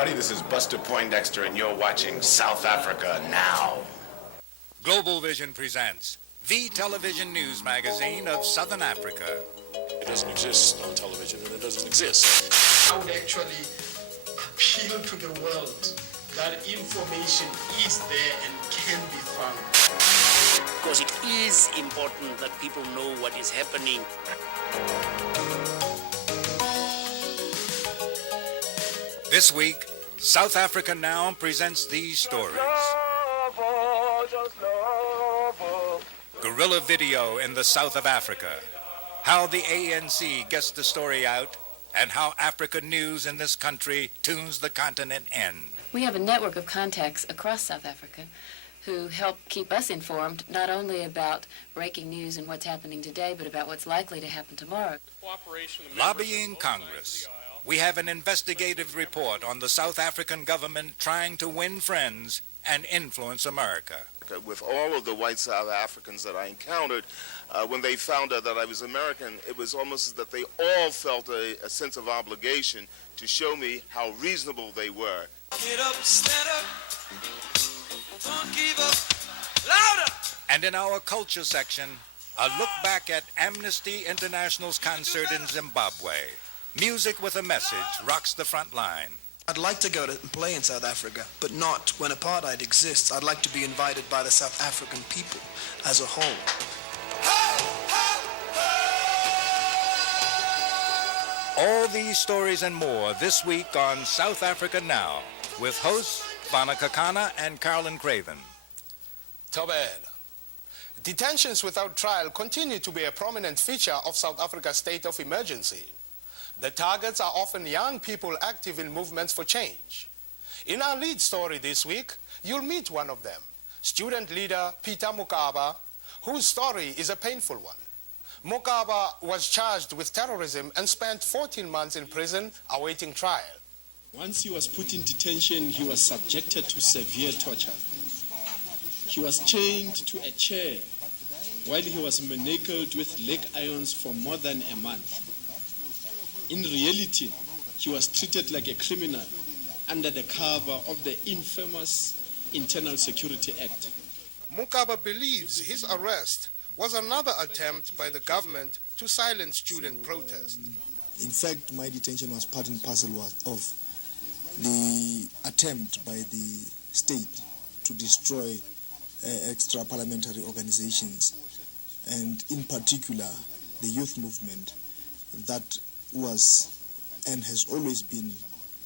everybody. This is Buster Poindexter, and you're watching South Africa Now. Global Vision presents the television news magazine of Southern Africa. It doesn't exist on television, and it doesn't exist. I would actually appeal to the world that information is there and can be found. Because it is important that people know what is happening. This week, South Africa Now presents these stories. Guerrilla video in the south of Africa. How the ANC gets the story out, and how Africa news in this country tunes the continent in. We have a network of contacts across South Africa who help keep us informed not only about breaking news and what's happening today, but about what's likely to happen tomorrow. Lobbying Congress. We have an investigative report on the South African government trying to win friends and influence America. With all of the white South Africans that I encountered, when they found out that I was American, it was almost as that they all felt a sense of obligation to show me how reasonable they were. Get up, stand up, don't give up, louder! And in our culture section, a look back at Amnesty International's concert in Zimbabwe. Music with a message rocks the front line. I'd like to go to play in South Africa, but not when apartheid exists. I'd like to be invited by the South African people as a whole. All these stories and more this week on South Africa Now, with hosts Fana, Kekana and Carolyn Kraven. Tobel. Detentions without trial continue to be a prominent feature of South Africa's state of emergency. The targets are often young people active in movements for change. In our lead story this week, you'll meet one of them, student leader Peter Mokaba, whose story is a painful one. Mokaba was charged with terrorism and spent 14 months in prison awaiting trial. Once he was put in detention, he was subjected to severe torture. He was chained to a chair while he was manacled with leg irons for more than a month. In reality, he was treated like a criminal under the cover of the infamous Internal Security Act. Mokaba believes his arrest was another attempt by the government to silence student protest. In fact, my detention was part and parcel of the attempt by the state to destroy extra-parliamentary organizations, and in particular, the youth movement that was and has always been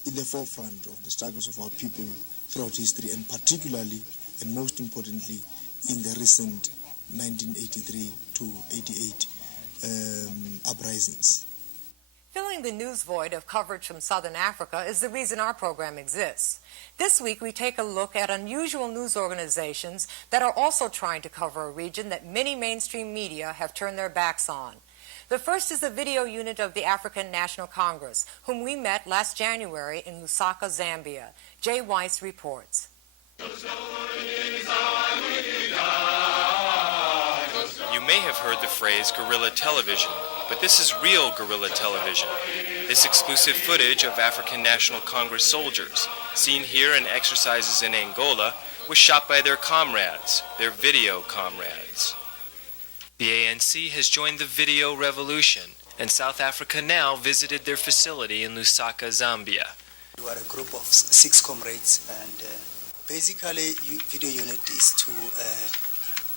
in the forefront of the struggles of our people throughout history, and particularly and most importantly in the recent 1983 to 88 uprisings. Filling the news void of coverage from Southern Africa is the reason our program exists. This week we take a look at unusual news organizations that are also trying to cover a region that many mainstream media have turned their backs on. The first is the video unit of the African National Congress, whom we met last January in Lusaka, Zambia. Jay Weiss reports. You may have heard the phrase guerrilla television, but this is real guerrilla television. This exclusive footage of African National Congress soldiers, seen here in exercises in Angola, was shot by their comrades, their video comrades. The ANC has joined the video revolution, and South Africa Now visited their facility in Lusaka, Zambia. We are a group of 6 comrades, and basically video unit is to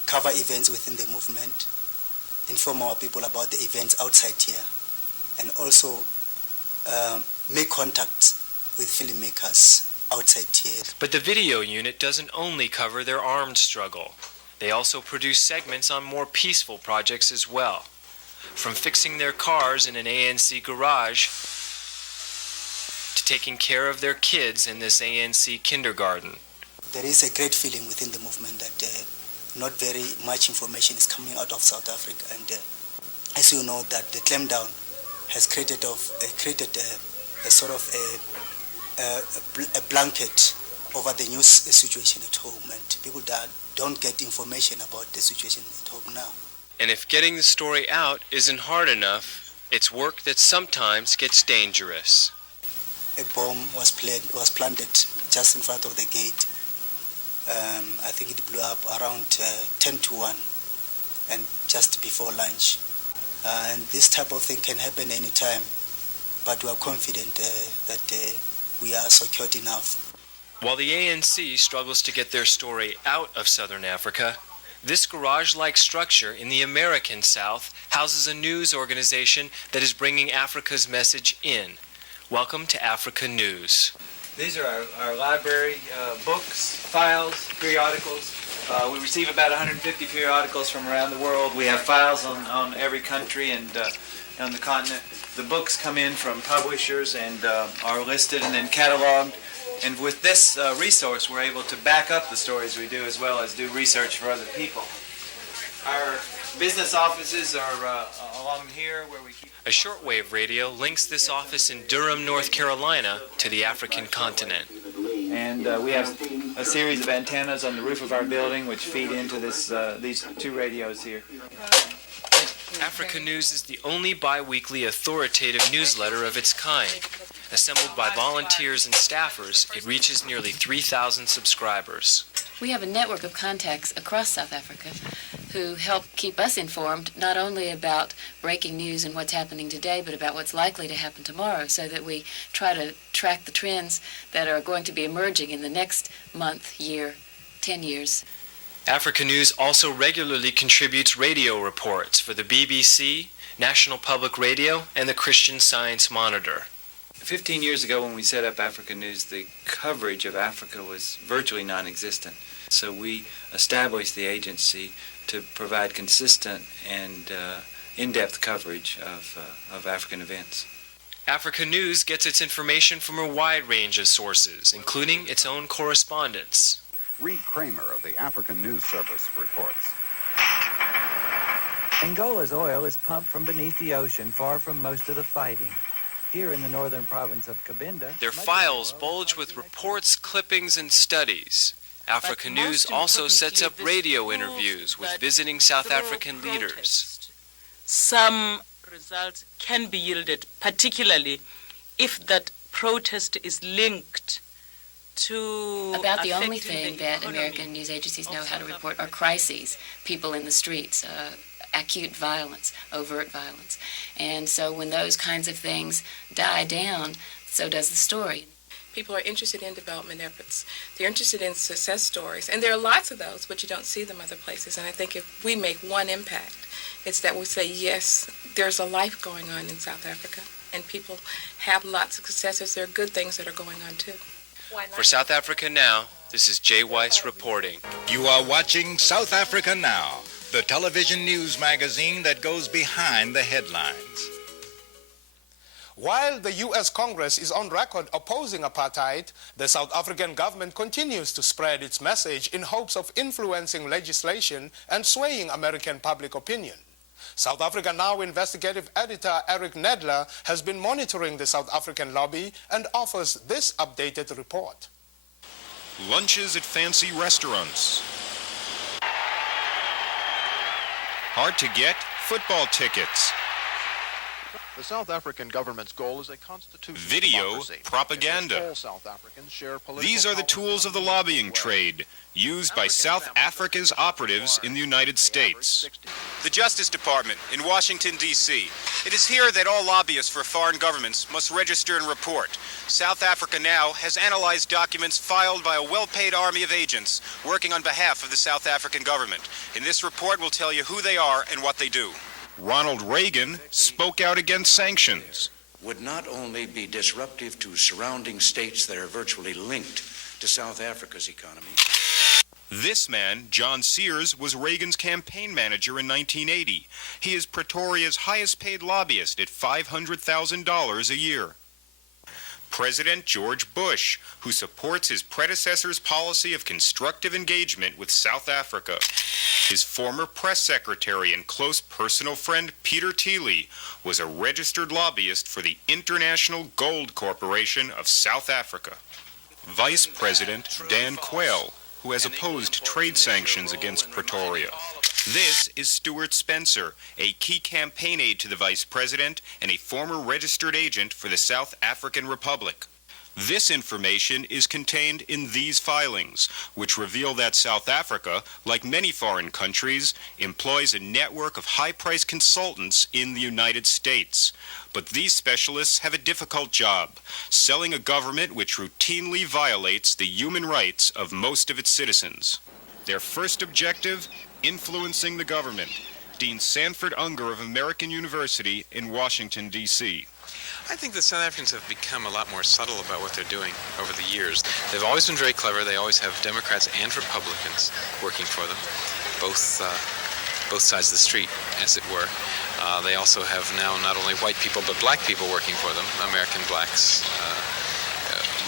cover events within the movement, inform our people about the events outside here, and also make contacts with filmmakers outside here. But the video unit doesn't only cover their armed struggle. They also produce segments on more peaceful projects as well. From fixing their cars in an ANC garage to taking care of their kids in this ANC kindergarten. There is a great feeling within the movement that not very much information is coming out of South Africa, and as you know that the clampdown has created a sort of a blanket over the news situation at home, and people that don't get information about the situation at home now. And if getting the story out isn't hard enough, it's work that sometimes gets dangerous. a bomb was planted just in front of the gate. I think it blew up around 10 to 1 and just before lunch. And this type of thing can happen anytime, but we are confident that we are secured enough. While the ANC struggles to get their story out of Southern Africa, this garage-like structure in the American South houses a news organization that is bringing Africa's message in. Welcome to Africa News. These are our library books, files, periodicals. We receive about 150 periodicals from around the world. We have files on every country and on the continent. The books come in from publishers and are listed and then cataloged. And with this resource, we're able to back up the stories we do as well as do research for other people. Our business offices are along here where we keep... A shortwave radio links this office in Durham, North Carolina to the African continent. And we have a series of antennas on the roof of our building which feed into these two radios here. Africa News is the only bi-weekly authoritative newsletter of its kind. Assembled by volunteers and staffers, it reaches nearly 3,000 subscribers. We have a network of contacts across South Africa who help keep us informed not only about breaking news and what's happening today, but about what's likely to happen tomorrow, so that we try to track the trends that are going to be emerging in the next month, year, 10 years. Africa News also regularly contributes radio reports for the BBC, National Public Radio, and the Christian Science Monitor. 15 years ago when we set up Africa News, the coverage of Africa was virtually non-existent. So we established the agency to provide consistent and in-depth coverage of African events. Africa News gets its information from a wide range of sources, including its own correspondents. Read Kramer of the African News Service reports. Angola's oil is pumped from beneath the ocean, far from most of the fighting. Here in the northern province of Cabinda... Their files bulge with reports, clippings, and studies. Africa News also sets up radio interviews with visiting South African leaders. Some results can be yielded, particularly if that protest is linked to... About the only thing that American news agencies know how to report are crises, people in the streets, acute violence, overt violence. And so when those kinds of things die down, so does the story. People are interested in development efforts. They're interested in success stories. And there are lots of those, but you don't see them other places. And I think if we make one impact, it's that we say, yes, there's a life going on in South Africa, and people have lots of successes. There are good things that are going on, too. For South Africa Now, this is Jay Weiss reporting. You are watching South Africa Now, the television news magazine that goes behind the headlines. While the U.S. Congress is on record opposing apartheid, the South African government continues to spread its message in hopes of influencing legislation and swaying American public opinion. South Africa Now investigative editor Eric Nadler has been monitoring the South African lobby and offers this updated report. Lunches at fancy restaurants. Hard to get football tickets. The South African government's goal is a constitutional Video democracy. propaganda. All South Africans share political These are the tools of the lobbying trade, used by South Africa's operatives in the United States. The Justice Department in Washington, D.C. It is here that all lobbyists for foreign governments must register and report. South Africa Now has analyzed documents filed by a well-paid army of agents working on behalf of the South African government. In this report, we'll tell you who they are and what they do. Ronald Reagan spoke out against sanctions. Would not only be disruptive to surrounding states that are virtually linked to South Africa's economy. This man, John Sears, was Reagan's campaign manager in 1980. He is Pretoria's highest-paid lobbyist at $500,000 a year. President George Bush, who supports his predecessor's policy of constructive engagement with South Africa. His former press secretary and close personal friend, Peter Teeley, was a registered lobbyist for the International Gold Corporation of South Africa. Vice President Dan Quail, who has opposed trade sanctions against Pretoria. This is Stuart Spencer, a key campaign aide to the Vice President and a former registered agent for the South African Republic. This information is contained in these filings, which reveal that South Africa, like many foreign countries, employs a network of high-priced consultants in the United States. But these specialists have a difficult job, selling a government which routinely violates the human rights of most of its citizens. Their first objective, influencing the government. Dean Sanford Unger of American University in Washington, D.C. I think the South Africans have become a lot more subtle about what they're doing over the years. They've always been very clever. They always have Democrats and Republicans working for them, both sides of the street, as it were. They also have now not only white people but black people working for them, American blacks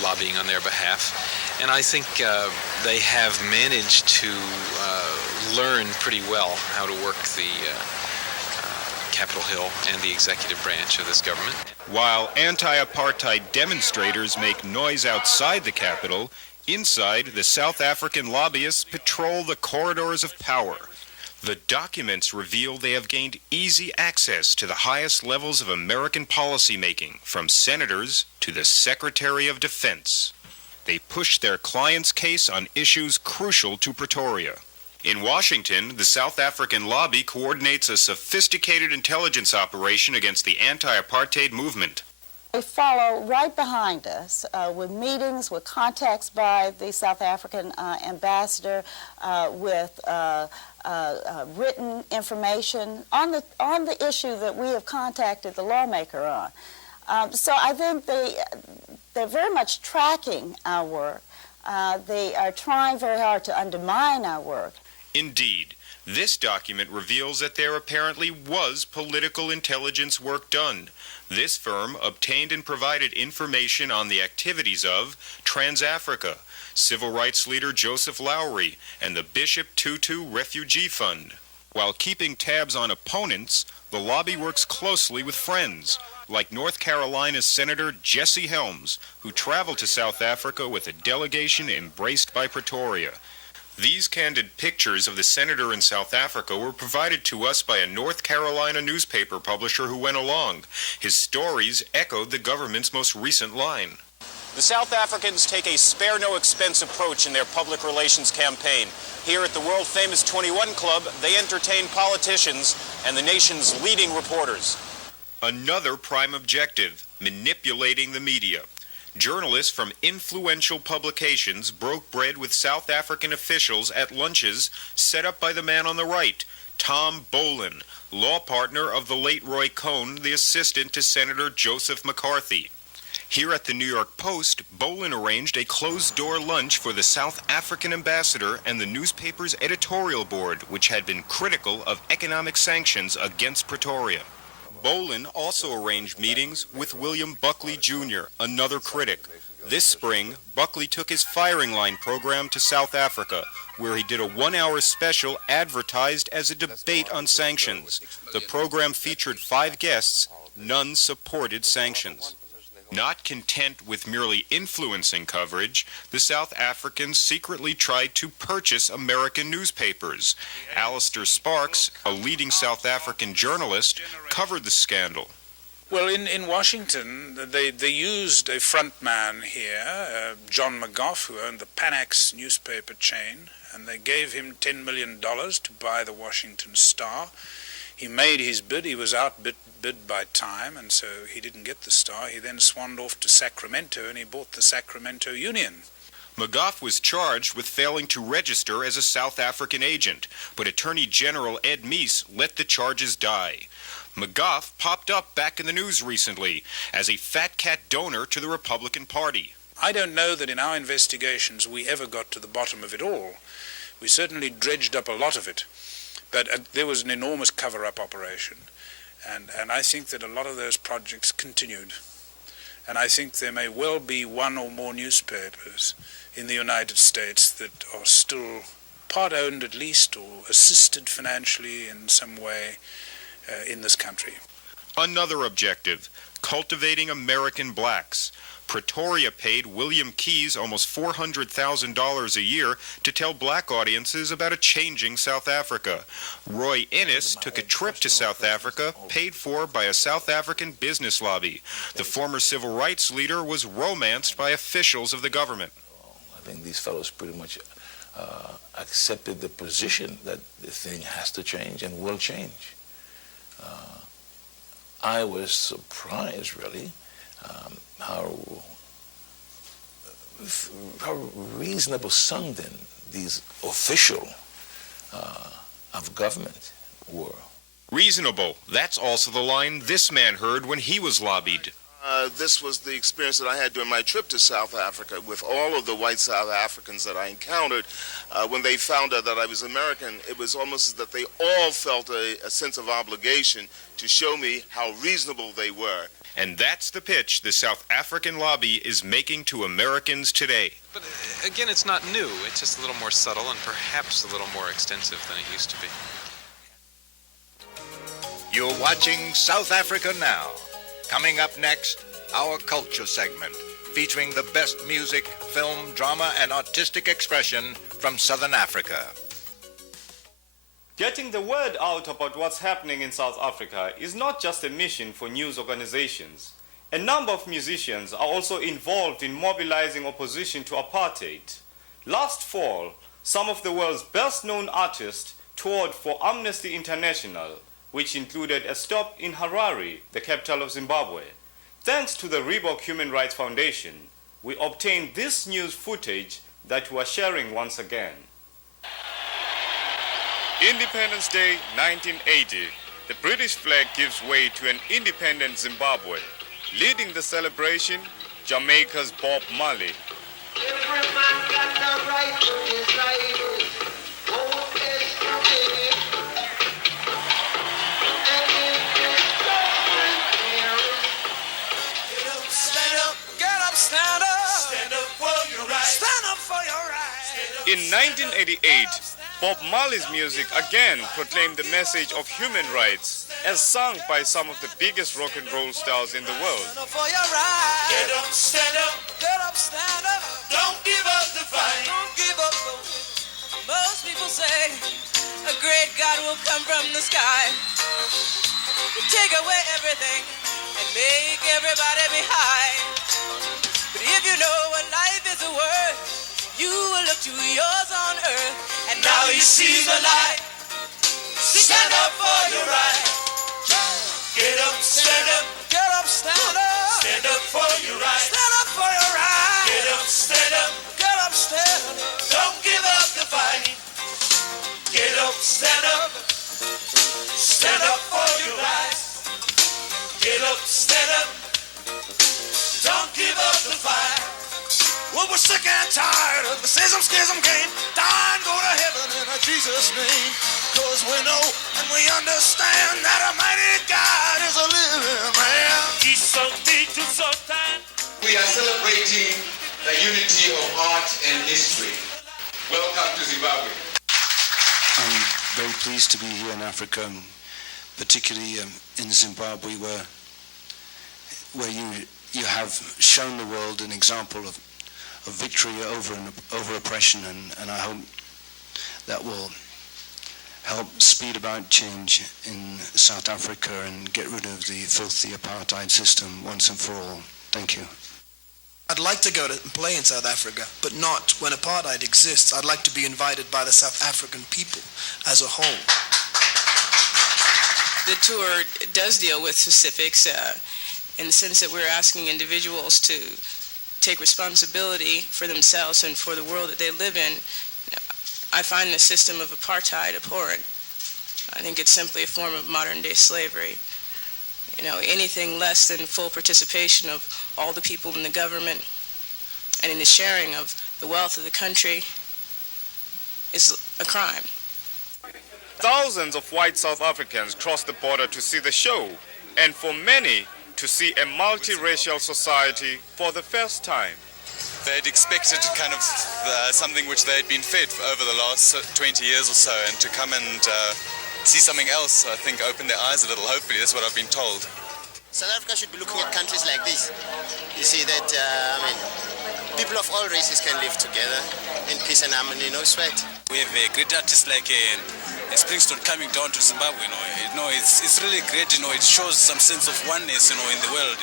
lobbying on their behalf. And I think they have managed to learn pretty well how to work the Capitol Hill and the executive branch of this government. While anti-apartheid demonstrators make noise outside the Capitol, inside, the South African lobbyists patrol the corridors of power. The documents reveal they have gained easy access to the highest levels of American policymaking, from senators to the Secretary of Defense. They push their client's case on issues crucial to Pretoria. In Washington, the South African lobby coordinates a sophisticated intelligence operation against the anti-apartheid movement. They follow right behind us with meetings, with contacts by the South African ambassador, with written information on the issue that we have contacted the lawmaker on. So I think they're very much tracking our work. They are trying very hard to undermine our work. Indeed, this document reveals that there apparently was political intelligence work done. This firm obtained and provided information on the activities of TransAfrica, civil rights leader Joseph Lowry, and the Bishop Tutu Refugee Fund. While keeping tabs on opponents, the lobby works closely with friends, like North Carolina's Senator Jesse Helms, who traveled to South Africa with a delegation embraced by Pretoria. These candid pictures of the senator in South Africa were provided to us by a North Carolina newspaper publisher who went along. His stories echoed the government's most recent line. The South Africans take a spare-no-expense approach in their public relations campaign. Here at the world-famous 21 Club, they entertain politicians and the nation's leading reporters. Another prime objective, manipulating the media. Journalists from influential publications broke bread with South African officials at lunches set up by the man on the right, Tom Bolin, law partner of the late Roy Cohn, the assistant to Senator Joseph McCarthy. Here at the New York Post, Bolin arranged a closed-door lunch for the South African ambassador and the newspaper's editorial board, which had been critical of economic sanctions against Pretoria. Bolin also arranged meetings with William Buckley Jr., another critic. This spring, Buckley took his firing line program to South Africa, where he did a one-hour special advertised as a debate on sanctions. The program featured 5 guests. None supported sanctions. Not content with merely influencing coverage, the South Africans secretly tried to purchase American newspapers. Alistair Sparks, a leading South African journalist, covered the scandal. Well, in Washington, they used a front man here, John McGough, who owned the Panax newspaper chain, and they gave him $10 million to buy the Washington Star. He made his bid. He was outbid by time, and so he didn't get the Star. He then swanned off to Sacramento, and he bought the Sacramento Union. McGough was charged with failing to register as a South African agent, but Attorney General Ed Meese let the charges die. McGough popped up back in the news recently as a fat cat donor to the Republican Party. I don't know that in our investigations we ever got to the bottom of it all. We certainly dredged up a lot of it, but there was an enormous cover-up operation. And I think that a lot of those projects continued. And I think there may well be one or more newspapers in the United States that are still part-owned at least, or assisted financially in some way in this country. Another objective, cultivating American blacks. Pretoria paid William Keyes almost $400,000 a year to tell black audiences about a changing South Africa. Roy Innes took a trip to South Africa, paid for by a South African business lobby. The former civil rights leader was romanced by officials of the government. I think these fellows pretty much accepted the position that the thing has to change and will change. I was surprised, really, how reasonable sounding these officials of government were. Reasonable. That's also the line this man heard when he was lobbied. This was the experience that I had during my trip to South Africa with all of the white South Africans that I encountered. When they found out that I was American, it was almost as that they all felt a sense of obligation to show me how reasonable they were. And that's the pitch the South African lobby is making to Americans today. But again, it's not new. It's just a little more subtle and perhaps a little more extensive than it used to be. You're watching South Africa Now. Coming up next, our culture segment, featuring the best music, film, drama, and artistic expression from Southern Africa. Getting the word out about what's happening in South Africa is not just a mission for news organizations. A number of musicians are also involved in mobilizing opposition to apartheid. Last fall, some of the world's best-known artists toured for Amnesty International, which included a stop in Harare, the capital of Zimbabwe. Thanks to the Reebok Human Rights Foundation, we obtained this news footage that we are sharing once again. Independence Day 1980. The British flag gives way to an independent Zimbabwe. Leading the celebration, Jamaica's Bob Marley. Every man got the right to his right. In 1988, Bob Marley's music again proclaimed the message of human rights, as sung by some of the biggest rock and roll stars in the world. Get up, stand up, get up, stand up. Don't give up the fight. Don't give up. Most people say a great God will come from the sky, take away everything and make everybody be high. But if you know what life is worth, you will look to yours on earth, and now he sees the light. Stand up for your right. Get up, stand up, get up, stand up. Stand up for your right. Stand up for your right. Get up, stand up, get up, stand up. Don't give up the fight. Get up, stand up. Stand up for your right. Get up, stand up. Don't give up the fight. Well, we're sick and tired of the schism game. Die and go to heaven in Jesus' name. Cause we know and we understand that a mighty God is a living man. He's so big to so time. We are celebrating the unity of art and history. Welcome to Zimbabwe. I'm very pleased to be here in Africa, and particularly in Zimbabwe, where you have shown the world an example of victory over oppression, and I hope that will help speed about change in South Africa and get rid of the filthy apartheid system once and for all. Thank you. I'd like to go to play in South Africa, but not when apartheid exists. I'd like to be invited by the South African people as a whole. The tour does deal with specifics in the sense that we're asking individuals to take responsibility for themselves and for the world that they live in. I find the system of apartheid abhorrent. I think it's simply a form of modern-day slavery. Anything less than full participation of all the people in the government and in the sharing of the wealth of the country is a crime. Thousands of white South Africans crossed the border to see the show, and for many, to see a multiracial society for the first time. They'd expected kind of something which they'd been fed for over the last 20 years or so, and to come and see something else, I think, opened their eyes a little. Hopefully, that's what I've been told. South Africa should be looking at countries like this. You see that, people of all races can live together in peace and harmony, no sweat. We have a great artist like Springsteen coming down to Zimbabwe, it's really great, it shows some sense of oneness, in the world,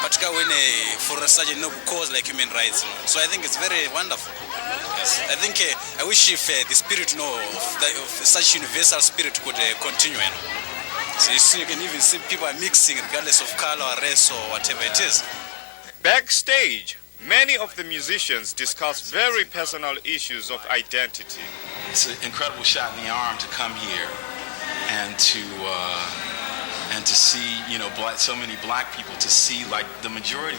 particularly when for such a noble cause like human rights, So I think it's very wonderful. Yes. I think, I wish if the spirit, of such universal spirit could continue, So you can even see people are mixing regardless of color or race or whatever it is. Backstage, many of the musicians discuss very personal issues of identity. It's an incredible shot in the arm to come here and to see, so many black people, to see like the majority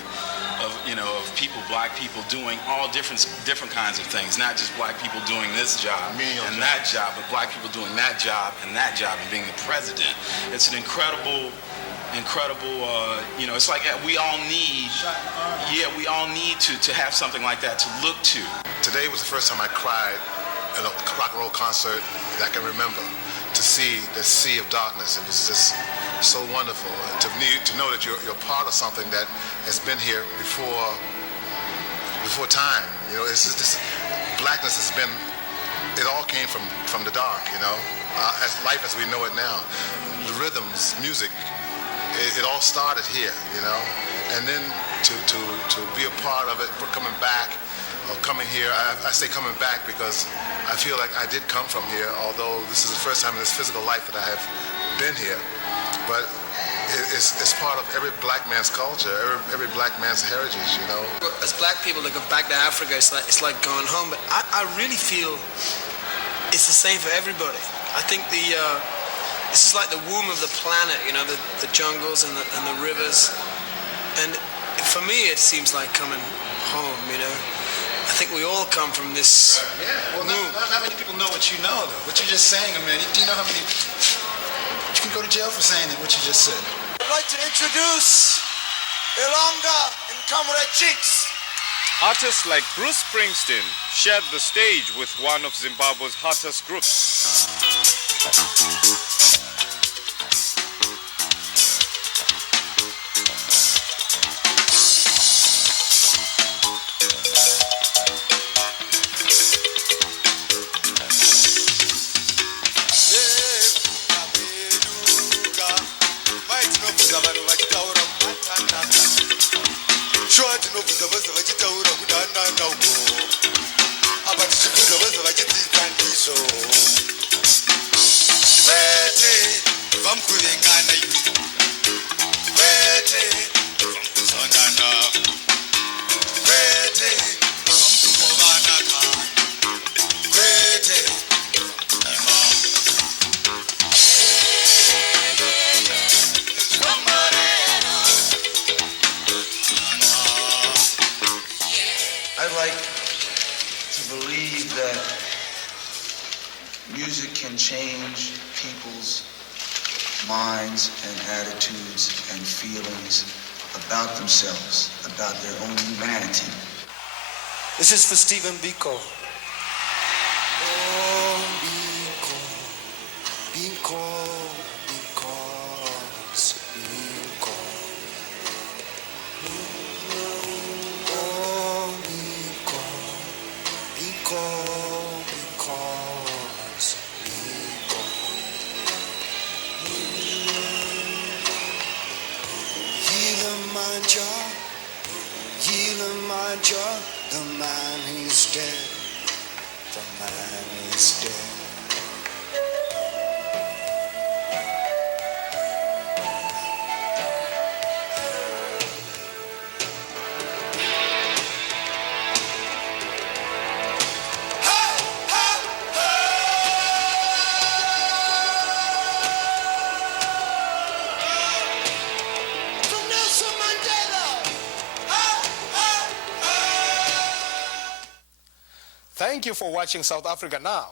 of, of people, black people doing all different kinds of things, not just black people doing this job and that job, but black people doing that job and being the president. It's an incredible, it's like we all need to have something like that to look to. Today was the first time I cried at a rock and roll concert that I can remember, to see the sea of darkness. It was just so wonderful to know that you're part of something that has been here before time. It's just this blackness has been, it all came from the dark, as life as we know it now. The rhythms, music, it all started here, and then to be a part of it, coming back, or coming here. I say coming back because I feel like I did come from here, although this is the first time in this physical life that I have been here. But it's part of every black man's culture, every black man's heritage, As black people that go back to Africa, it's like going home. But I really feel it's the same for everybody. I think this is like the womb of the planet, the jungles and the rivers. And for me, it seems like coming home, I think we all come from this. Yeah, well, not many people know what you know, though. What you're just saying, do you know how many... You can go to jail for saying what you just said. I'd like to introduce Ilonga and Comrade Cheeks. Artists like Bruce Springsteen shared the stage with one of Zimbabwe's hottest groups. About themselves, about their own humanity. This is for Stephen Biko. Oh, Biko, Biko, because Biko. Oh, Biko, Biko, because Biko. Yilamaja, the man is dead, the man is dead. Thank you for watching South Africa Now.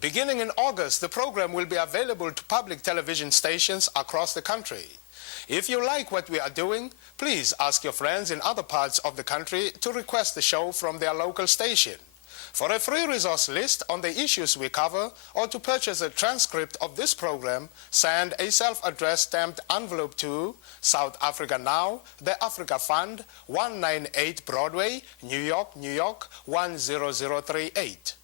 Beginning in August, the program will be available to public television stations across the country. If you like what we are doing, please ask your friends in other parts of the country to request the show from their local station. For a free resource list on the issues we cover, or to purchase a transcript of this program, send a self-addressed stamped envelope to South Africa Now, The Africa Fund, 198 Broadway, New York, New York, 10038.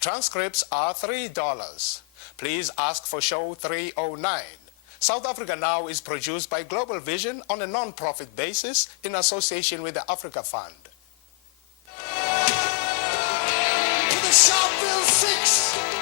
Transcripts are $3. Please ask for show 309. South Africa Now is produced by Global Vision on a non-profit basis in association with the Africa Fund. To the Sharpeville 6.